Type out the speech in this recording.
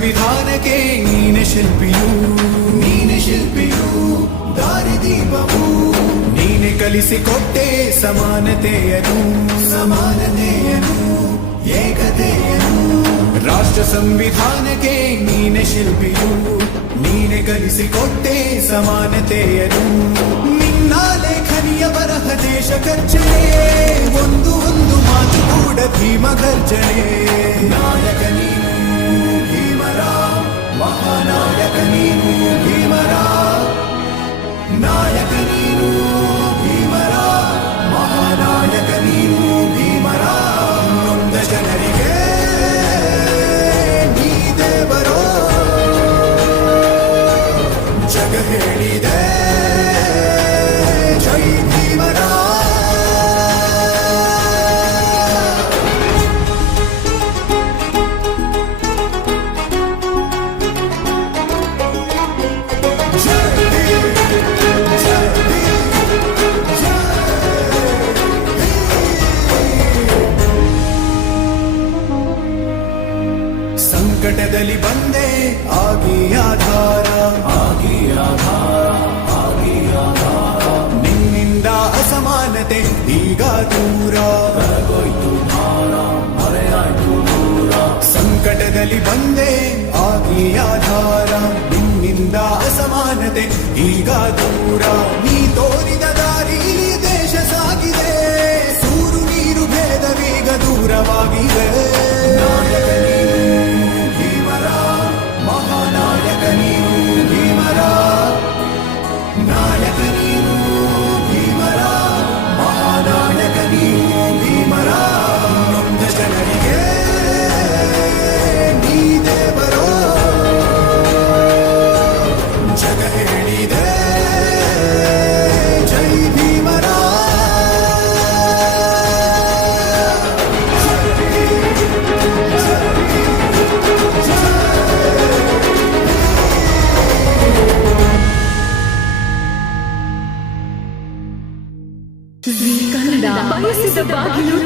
ಸಂವಿಧಾನಕ್ಕೆ ನೀನೆ ಶಿಲ್ಪಿಯು ದಾರಿದೀಪವು ನೀನೆ ಕಲಿಸಿಕೊಟ್ಟೆ ಸಮಾನತೆಯನು ಏಕತೆಯನು ರಾಷ್ಟ್ರ ಸಂವಿಧಾನಕ್ಕೆ ನೀನೆ ಶಿಲ್ಪಿಯು ನೀನೆ ಕಲಿಸಿಕೊಟ್ಟೆ ಸಮಾನತೆಯನು ನಿನ್ನ ಲೇಖನಿಯ ಬರಹ ದೇಶ ಕರ್ಜನೆ ಒಂದು ಮಾತು ಕೂಡ ಭೀಮ ಗರ್ಜನೆ ನಾಯಕ ನೀನು ಭೀಮರ ಮಹಾನಾಯಕ ನೀನು ಭೀಮರ ನಾಯಕ ನೀನು ಭೀಮರ ಮಹಾನಾಯಕ ನೀನು ಭೀಮರ ನೊಂದ ಜನರಿಗೆ ನೀ ದೇವರೋ ಜಗ ಹೇಳಿದೆ ಜೈ ಭೀಮರ ಸಂಕಟದಲ್ಲಿ ಬಂದೆ ಆಗಿ ಆಧಾರ ನಿನ್ನಿಂದ ಅಸಮಾನತೆ ಈಗ ದೂರ ಸಂಕಟದಲ್ಲಿ ಬಂದೆ ಆಗಿ ಆಧಾರ ನಿನ್ನಿಂದ ಅಸಮಾನತೆ ಈಗ ದೂರ ನೀ ತೋರಿದ ದಾರಿ ದೇಶ ಸಾಗಿದೆ ಸೂರು ನೀರು ಭೇದವೀಗ ದೂರವಾಗಿದೆ ನಾಯಕ ನೀನು ಭೀಮರ ಮಹಾನಾಯಕ ನೀನು ಭೀಮರ ನಾಯಕ ನೀನು ಭೀಮರ ಮಹಾನಾಯಕ ನೀನು ಭೀಮರ ನೊಂದ ಜನರಿಗೆ ನೀ ದೇವರೋ ಜಗ ಹೇಳಿದೆ ಜೈ ಭೀಮರ ಕನ್ನಡ ಬಯಸಿದ ಬಾಗಿಲು